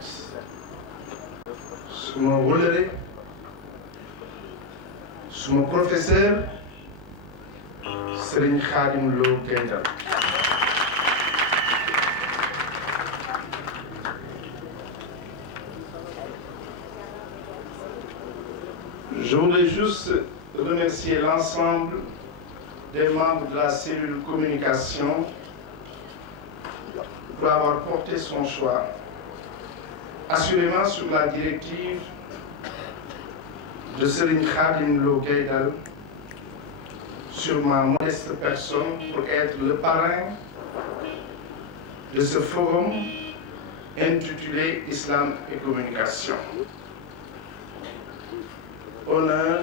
xarit suma wëllëre suma professeur Serigne Khadim Lo Gaydel. Je voudrais juste remercier l'ensemble des membres de la cellule communication pour avoir porté son choix, assurément sur la directive de Serigne Khadim Lo Gaydel, sur ma modeste personne pour être le parrain de ce forum intitulé Islam et communication. Honneur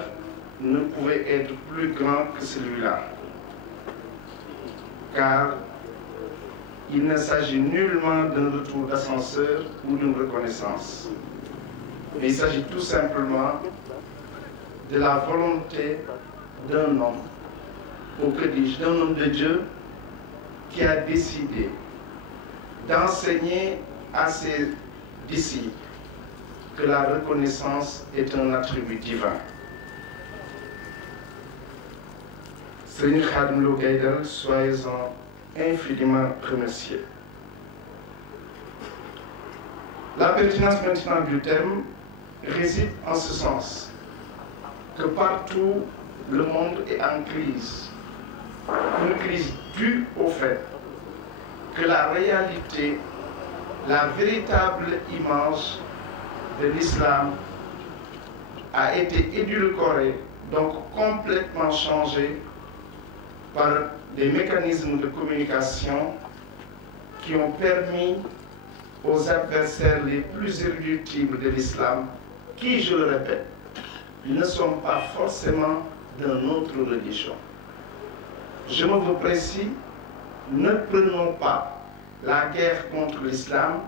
ne pouvait être plus grand que celui-là, car il ne s'agit nullement d'un retour d'ascenseur ou d'une reconnaissance, mais il s'agit tout simplement de la volonté d'un homme, ou que dis-je, d'un homme de Dieu qui a décidé d'enseigner à ses disciples que la reconnaissance est un attribut divin. Serigne Khadim Lo Gaydel, soyez-en infiniment remerciés. La pertinence maintenant du thème réside en ce sens que partout le monde est en crise. Une crise due au fait que la réalité, la véritable image de l'islam a été édulcorée, donc complètement changée par des mécanismes de communication qui ont permis aux adversaires les plus irréductibles de l'islam, qui, je le répète, ne sont pas forcément d'une autre religion. Je me veux précis, ne prenons pas la guerre contre l'islam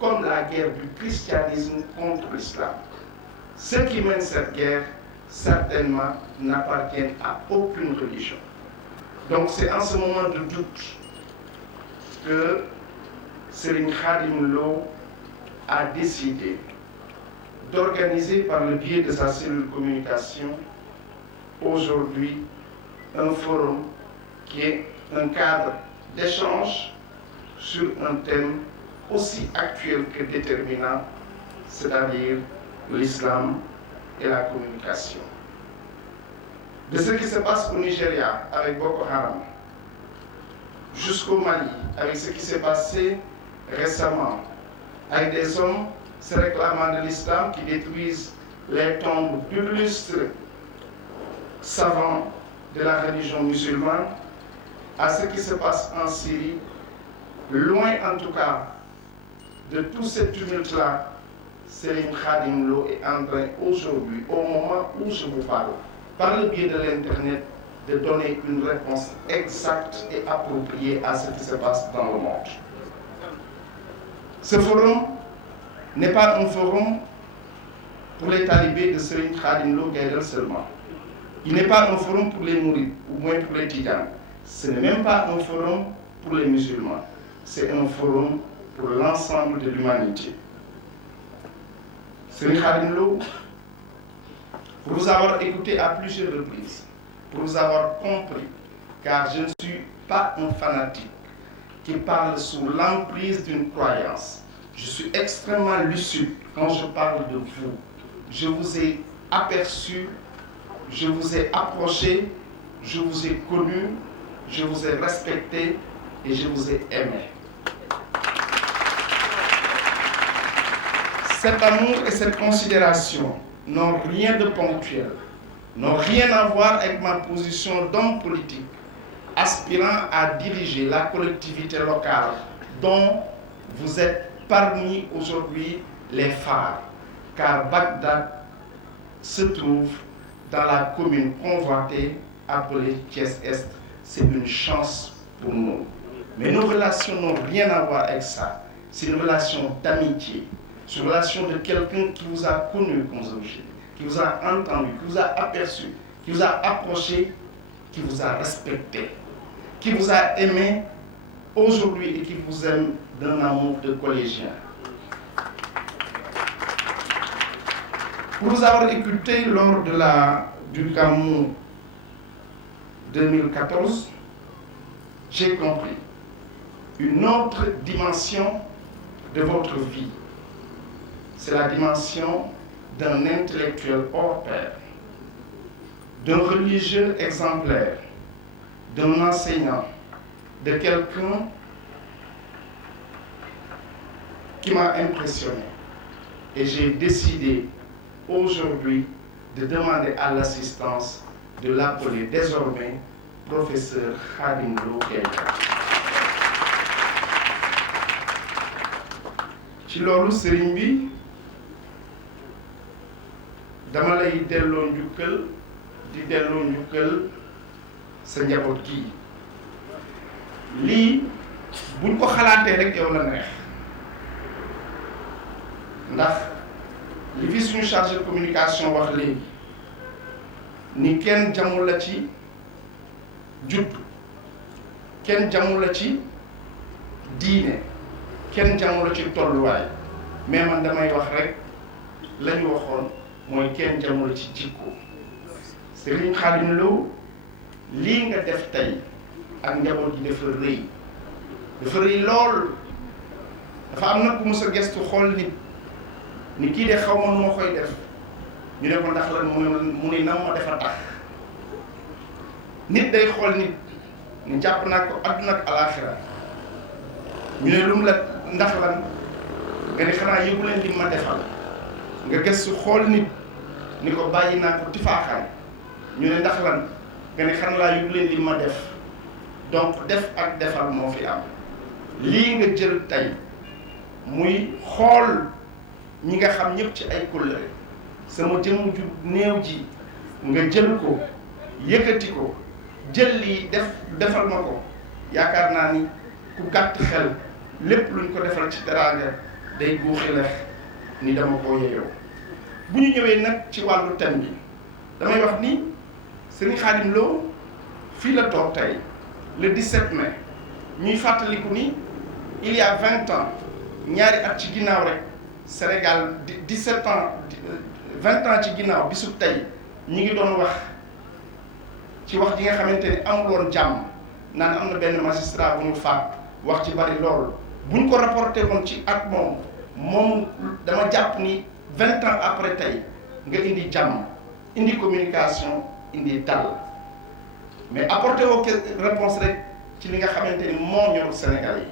comme la guerre du christianisme contre l'islam. Ceux qui mènent cette guerre, certainement, n'appartiennent à aucune religion. Donc c'est en ce moment de doute que Serigne Khadim Lo a décidé d'organiser par le biais de sa cellule communication aujourd'hui un forum qui est un cadre d'échange sur un thème aussi actuel que déterminant, c'est-à-dire l'islam et la communication. De ce qui se passe au Nigeria avec Boko Haram, jusqu'au Mali, avec ce qui s'est passé récemment, avec des hommes se réclamant de l'islam qui détruisent les tombes d'illustres savants de la religion musulmane, à ce qui se passe en Syrie, loin en tout cas de tout ce tumulte-là, Serigne Khadim Lo est en train aujourd'hui, au moment où je vous parle, par le biais de l'Internet, de donner une réponse exacte et appropriée à ce qui se passe dans le monde. Ce forum n'est pas un forum pour les talibés de Serigne Khadim Lo Gaydel seulement. Il n'est pas un forum pour les mourides, ou moins pour les tidjanes. Ce n'est même pas un forum pour les musulmans. C'est un forum pour l'ensemble de l'humanité. Serigne Khadim Lo, pour vous avoir écouté à plusieurs reprises, pour vous avoir compris, car je ne suis pas un fanatique qui parle sous l'emprise d'une croyance. Je suis extrêmement lucide quand je parle de vous. Je vous ai aperçu, je vous ai approché, je vous ai connu, je vous ai respecté et je vous ai aimé. Cet amour et cette considération n'ont rien de ponctuel, n'ont rien à voir avec ma position d'homme politique aspirant à diriger la collectivité locale dont vous êtes parmi aujourd'hui les phares, car Bagdad se trouve dans la commune convoitée appelée Thiès-Est. C'est une chance pour nous. Mais nos relations n'ont rien à voir avec ça. C'est une relation d'amitié. C'est une relation de quelqu'un qui vous a connu comme objet, qui vous a entendu, qui vous a aperçu, qui vous a approché, qui vous a respecté, qui vous a aimé aujourd'hui et qui vous aime d'un amour de collégien. Pour vous avoir écouté lors du Gamou 2014, j'ai compris une autre dimension de votre vie. C'est la dimension d'un intellectuel hors pair, d'un religieux exemplaire, d'un enseignant, de quelqu'un qui m'a impressionné. Et j'ai décidé aujourd'hui de demander à l'assistance de l'appeler désormais professeur Khadim Lo Keita. ci loolu sëriñ bi dama lay delloo njukkal di delloo njukkal sa njaboot gii lii buñ ko xalaatee rek yow la neex ndax li fi suñu chargé de communication wax léegi ni kenn jamul la ci judd kenn jamul la ci diine kenn jamul la ci tolluwaay mais man damay wax rek la ñu waxoon mooy kenn jamul la ci jikko Serigne Khadim Lo lii nga def tey ak njaboot ji dafa rëy lool dafa am nag ku mës a gestu xool nit ni kii de xaw ma nu ma koy def ñu ne ko ndax lan mu ne nam ma defa tax nit day xool nit ni jàpp naa ko àdduna ak alaaxira ñu ne lu mu la ndax lan nga ne xanaa yëgu leen li ma defal nga gëstu xool nit ni ko bàyyi naa ko tifaaxaan ñu ne ndax lan nga ne xanaa laa yëgu leen li ma def donc def ak defal moo fi am lii nga jël tey muy xool ñi nga xam ñëpp ci ay kóllëre sama jëmm ju néew ji nga jël ko yëkkati ko jël lii defal ma ko yaakaar naa ni ku gàtt xel lépp luñ ko defal ci teraanga day guuxi lex ni dama koo yeyoo bu ñu ñëwee nag ci wàllu thème bi damay wax ni Serigne Khadim Lo fii la toog tey le 17 mai ñuy fàttaliku ni il y a 20 ans ñaari at ci ginnaaw rek Sénégal 17 ans 20 ans ci ginnaaw bisu tey ñi ngi doon wax ci wax ji nga xamante ni amul woon jàmm naan am na benn magistrat bu ñu faat wax ci bari lool buñ ko rapporté woon ci at moom dama jàpp ni 20 ans après tey nga indi jàmm indi communication indi dal mais apporté woo réponse rek ci li nga xamante ni moo ñor Sénégal yi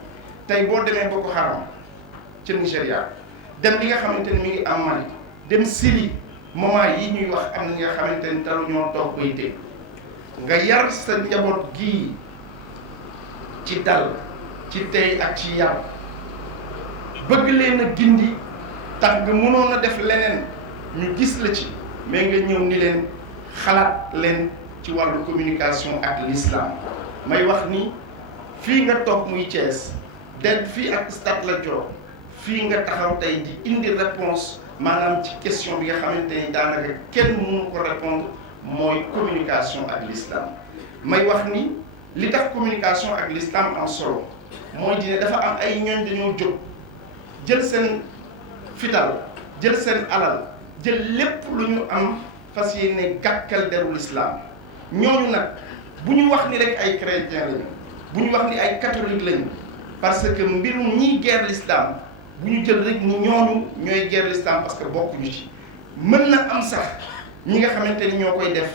tey boo demee Boko Haram ci Nigéria dem li nga xamante ni mi ngi am Mali dem Syrie moment yi ñuy wax am na ñi nga xamante ni talu ñoo toog bay dégg nga yar sa njaboot gii ci dal ci tey ak ci yar bëgg leen a gindi tax nga mënoon a def leneen ñu gis la ci mais nga ñëw ni leen xalaat leen ci wàllu communication ak l'islam may wax ni fii nga toog muy Thiès den fii ak Stade Lat Dior fii nga taxaw tey di indi réponse maanaam ci question bi nga xamante ni daanaka kenn mënu ko répondre mooy communication ak l'islam may wax ni li tax communication ak l'islam en solo mooy dine dafa am ay ñooñ dañoo jóg jël seen fital jël seen alal jël lépp lu ñu am fas yéene gàkkal deru l'islam ñooñu nag bu ñu wax ni rek ay chrétien lañu bu ñu wax ni ay catholique lañu parce que mbirum ñiy guerre l'islam bu ñu jël rek ni ñooñu ñooy guerre l'islam parce que bokkuñu ci mën na am sax ñi nga xamante ni ñoo koy def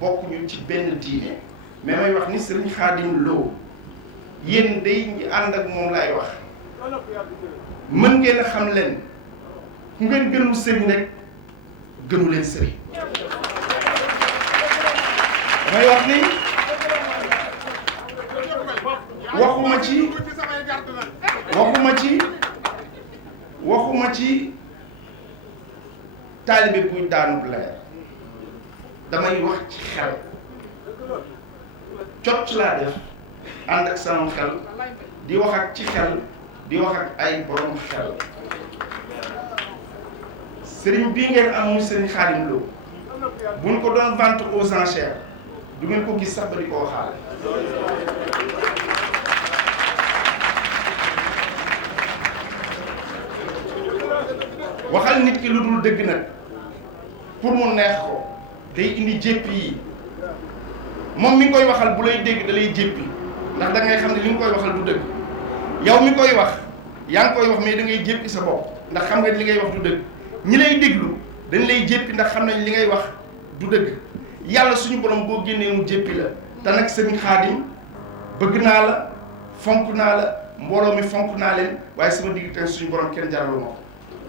bokkuñu ci benn diine mais may wax ni Serigne Khadim Lo yéen day ñi ànd ak moom laay wax mën ngeen a xam leen ku ngeen gënul sëriñ rek gënu leen sëriñ damay wax ni waxuma ci taalibe buy daanu leer damay wax ci xel cot laa def ànd ak sama xel di wax ak ci xel di wax ak ay borom xel sëriñ bii ngeen am muy Serigne Khadim Lo buñ ko doon vente aux enchères du ngeen ko gis sax ba di ko waxaale waxal nit ki lu dul dëgg nag pour mu neex ko day indi jéppi yi moom mi ngi koy waxal bu lay dégg da lay jéppi ndax da ngay xam ne li nga koy waxal du dëgg yow mi koy wax yaa ngi koy wax mais da ngay jéppi sa bopp ndax xam nga li ngay wax du dëgg ñi lay déglu dañ lay jéppi ndax xam nañ li ngay wax du dëgg yàlla suñu borom boo génnee mu jéppi la te nag sëriñ Xaadim bëgg naa la fonk naa la mbooloo mi fonk naa leen waaye sama diggante suñu borom kenn jaralu ma ko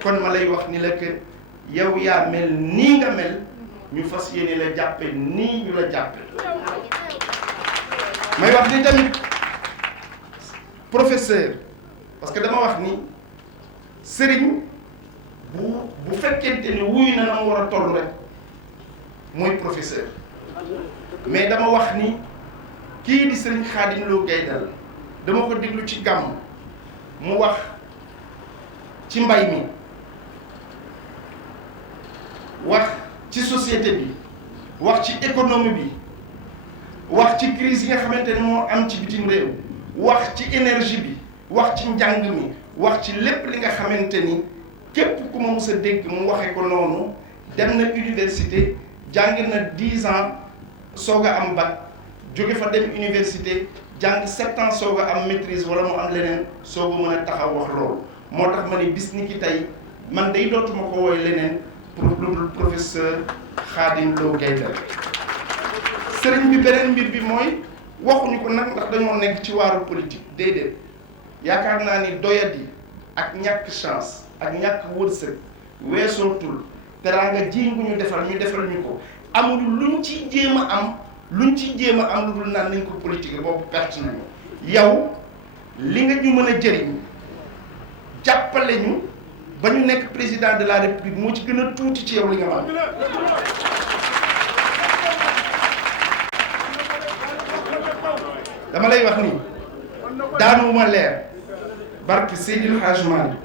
kon ma lay wax ni la que yow yaa mel nii nga mel ñu fas yéene la jàppe nii ñu la jàppe may wax ni tamit professeur parce que dama wax ni sëriñ bu fekkente ni wuy na ma war a toll rek mooy professeur mais dama wax ni kii di sëriñ Khadim Lo Gaydel dama ko déglu ci gàmm mu wax ci mbay mi wax ci société bi wax ci économie bi wax ci crise yi nga xamante ne moo am ci bitim réew wax ci énergie bi wax ci njàng mi wax ci lépp li nga xamante ni képp ku ma mës a dégg mu waxee ko noonu dem na université jàng na 10 ans soog a am bac jóge fa dem université jàng 7 ans soog a am maîtrise wala mu am leneen soog a mën a taxaw wax loolu moo tax ma ne bis ni ki tey man day dootuma ko wooy leneen pour lu dul professeur Khadim Lo Gaydel sëriñ bi beneen mbir bi mooy waxuñu ko nag ndax dañoo nekk ci waaru politique déedéet yaakaar naa ni doyadi ak ñàkk chance ak ñàkk wërsëg weesootul teraanga ji ngu ñu defal ñu ko amul luñ ciy jéem a am lu dul naan nañ ko politique boobu perte nañu yow li nga ñu mën a jëriñ jàppale ñu ba ñu nekk président de la république moo ci gën a tuuti ci yow li nga am dama lay wax ni daanuma leer barke Seydil Hadj Malick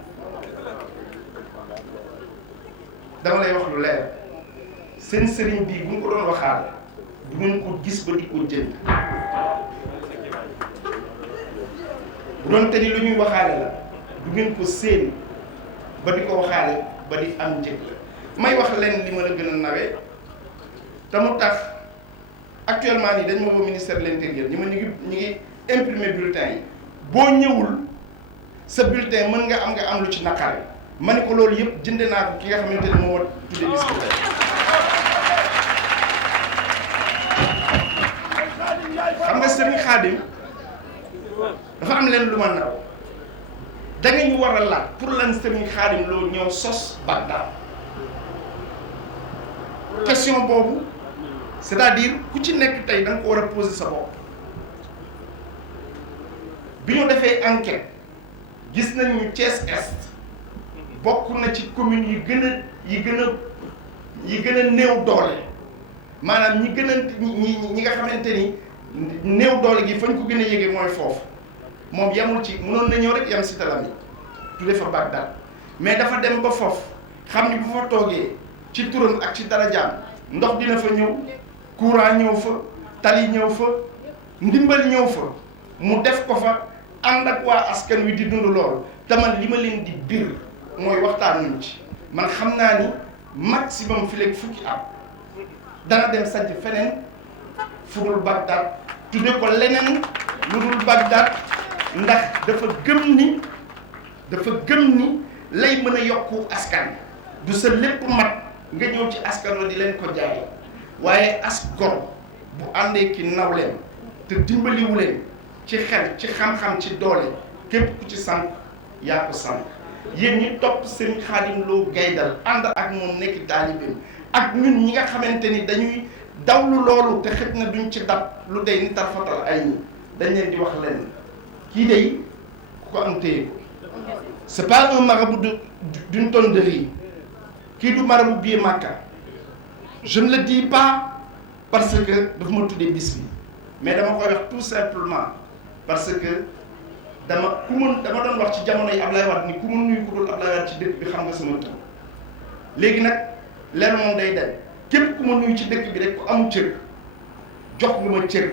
dama lay wax lu leer seen sëriñ bii bu ñu ko doon waxaale du ngeen ko gis ba di ko jënd bu doon te ni lu ñuy waxaale la du ngeen ko séen ba di ko waxaale ba di am njëg la may wax leen li ma la gën a nawee te mu tax actuellement nii dañ ma woo ministère de l'intérieur ñi ngi imprimer bulletin yi boo ñëwul sa bulletin mën nga am lu ci naqare ma ne ko loolu yëpp jënde naa ko ki nga xamante ne moo tuddee bis bi xam nga Serigne Khadim dafa am leen lu ma naw da nga ñu war a laaj pour lan Serigne Khadim Lo ñëw sos Bagdad question boobu c'est-à-dire ku ci nekk tey da nga ko war a poser sa bopp bi ñu defee enquête gis nañu Thiès Est bokk na ci commune yi gën a néew doole maanaam ñi nga xamante ni néew doole gi fañ ko gën a yéege mooy foofu moom yamul ci mënoon na ñëw rek yam si talam yi tudde fa Bagdad mais dafa dem ba foofu xam ni bu fa toogee ci turam ak ci darajaam ndox dina fa ñëw courant ñëw fa tali ñëw fa ndimbal ñëw fa mu def ko fa ànd ak waa askan wi di dund loolu te man li ma leen di bir mooy waxtaan nañu ci man xam naa ni maximum fi léegi fukki at dana dem sanc feneen fu dul Bagdad tudde ko leneen lu dul Bagdad ndax dafa gëm ni lay mën a yokku askan du sa lépp mat nga ñëw ci askan wa di leen ko jaay waaye as gor bu àndee ki nawleen te dimbaliwu leen ci xel ci xam-xam ci doole képp ku ci sànq yaa ko sànq yéen ñi topp Serigne Khadim Lo Gaydel ànd ak moom nekk taalibeem ak ñun ñi nga xamante ni dañuy dawlu loolu te xëj na duñ ci dab lu day ni tarfatal ay ñi dañ leen di wax leen kii day ku ko am téye ko c'est pas un marabout d'une tonne de riz kii du marabout bii Makka je ne le dis pas parce que dafa ma tuddee bis bi mais dama koy wax tout simplement parce que dama doon wax ci jamono yi Ablaye Wade ni ku mun nuyu ku dul Ablaye Wade ci dëkk bi xam nga sama tur léegi nag lenn moom day dem képp ku ma nuyu ci dëkk bi rek ku amul cër jox nga ma cër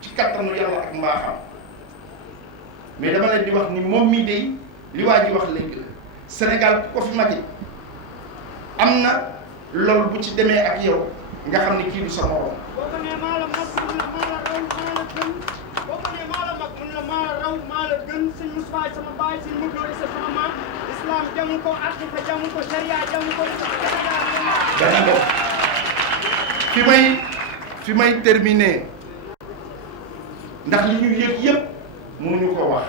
ci kattanu yàlla ak mbaaxam mais dama leen di wax ni moom mii day li waa ji wax léegi la Sénégal ku ko fi magi am na loolu bu ci demee ak yow nga xam ne kii du sa morom. boo ko nee maa la mag mun la maa la raw maa la gën boo ko nee maa la mag mun la maa la raw maa la gën sëñ Moustapha sama baay sëñ Modou Lo sa sama maam islam jamu ko Afrique jamu ko sharia jamu ko dana ko fi may terminer ndax li ñu yëg yëpp mënuñu ko wax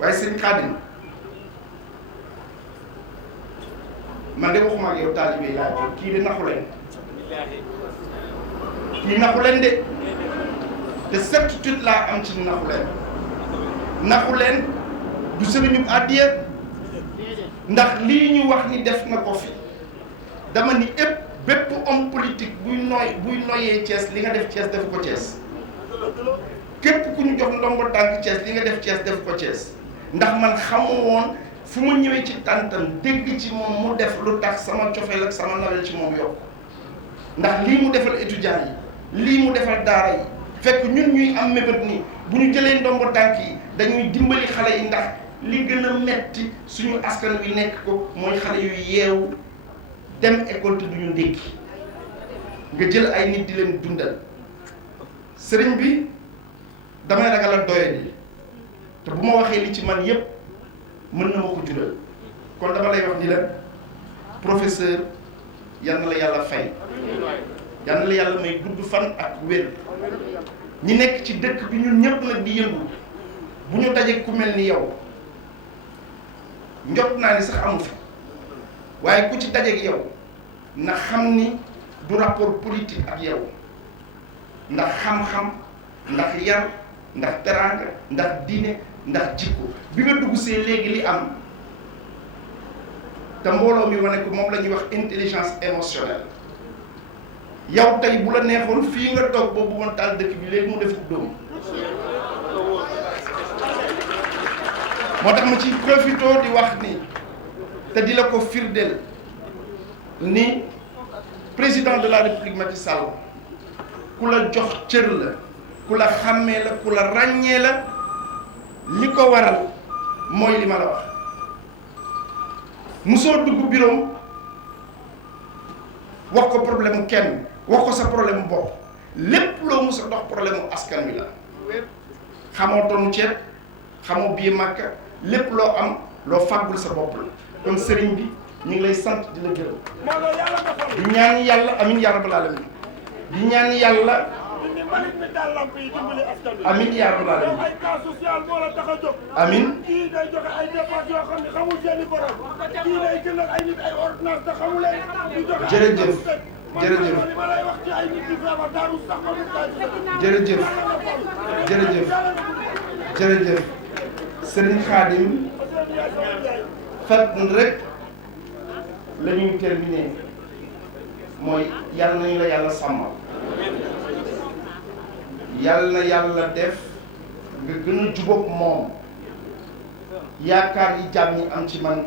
waaye sëñ Khadim man de waxuma ak yow taalibe laa kii de naxu leen kii naxu leen de te certitude laa am ci naxu leen du sëriñu àddiya ndax lii ñu wax ni def na ko fi dama ni bépp homme politique buy noyee Thiès li nga def Thiès def ko Thiès képp ku ñu jox ndombo tànk Thiès li nga def Thiès def ko Thiès ndax man xamu woon fu ma ñëwee ci tàntam dégg ci moom mu def lu tax sama cofeel ak sama nawel ci moom yokk ndax lii mu defal étudiants yi lii mu defal daara yi fekk ñun ñuy am mébét ni bu ñu jëlee ndombo tànk yi dañuy dimbali xale yi ndax li gën a metti suñu askan wi nekk ko mooy xale yu yeewu dem école te duñu ndékki nga jël ay nit di leen dundal sëriñ bi damay ragal a doyadi te bu ma waxee li ci man yépp mën na ma ko jural kon dama lay wax ni la professeur yal na la yàlla fay yal na la yàlla may gudd fan ak wér ñi nekk ci dëkk bi ñun ñëpp nag di yëngu bu ñu dajee ku mel ni yow njot naa ni sax amu fi waaye ku ci dajeek yow na xam ni du rapport politique ak yow ndax xam-xam ndax yar ndax teraanga ndax diine ndax jikko bi nga dugg see léegi li am te mbooloo mi wane ko moom la ñuy wax intelligence émotionnelle yow tey bu la neexoon fii nga toog boobu bu ma taal dëkk bi léegi mu def dóom moo tax ma ci profito di wax ni te di la ko firdeel ni président de la république Macky Sall ku la jox cër la ku la xàmmee la ku la ràññee la li ko waral mooy li ma la wax musoo dugg bureau wax ko problème mu kenn wax ko sa problème mu bopp lépp loo mus a dox problème mu askan wi la xamoo tonu ceeb xamoo bii màkka lépp loo am loo fàggul sa bopp la kon sëriñ bi ñu ngi lay sant di la gërëm di ñaan yàlla amin yaa rabbal alamin di ñaan yàlla amin yaa rabbal alamin ay cas social moo la tax a jóg amin kii day joxe ay dépenses yoo xam ne xamul seeni borom kii day jëndal ay nit ay ordonnance te xamu leen di joxe jërëjëf jërëjëf li ma lay wax ci ay nit di feebar daaru sax ko jërëjëf jërëjëf jërëjëf Serigne Khadim fet rek la ñuy terminer mooy yàlla nañu la yàlla sàmmal yàlla na yàlla def nga gën a jubóog moom yaakaar yi jàmm ñi am ci man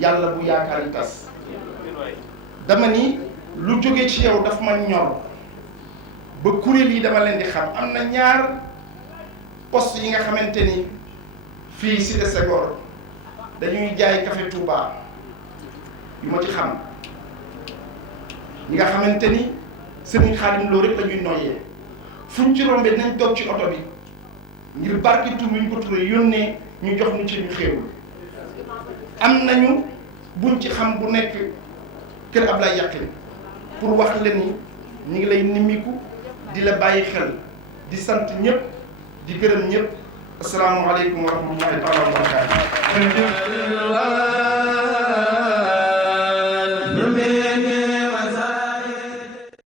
yàlla bu yaakaar yi tas dama ni lu jóge ci yow daf ma ñor ba kuréel yi dama leen di xam am na ñaar poste yi nga xamante ni fii Cité Senghor dañuy jaay café Touba yu ma ci xam ñi nga xamante ni Serigne Khadim Lo rek la ñuy noyyee fuñ ci rombee nañ toog ci oto bi ngir barki tur ñu ko turee yónnee ñu jox ñu ci ñu xéewul am nañu buñ ci xam bu nekk kër Ablaye Yaqin pour wax leen ni ñu ngi lay nimiku di la bàyyi xel di sant ñëpp di gërëm ñëpp asalaamaaleykum wa rahmatullahi taala wa barakatuh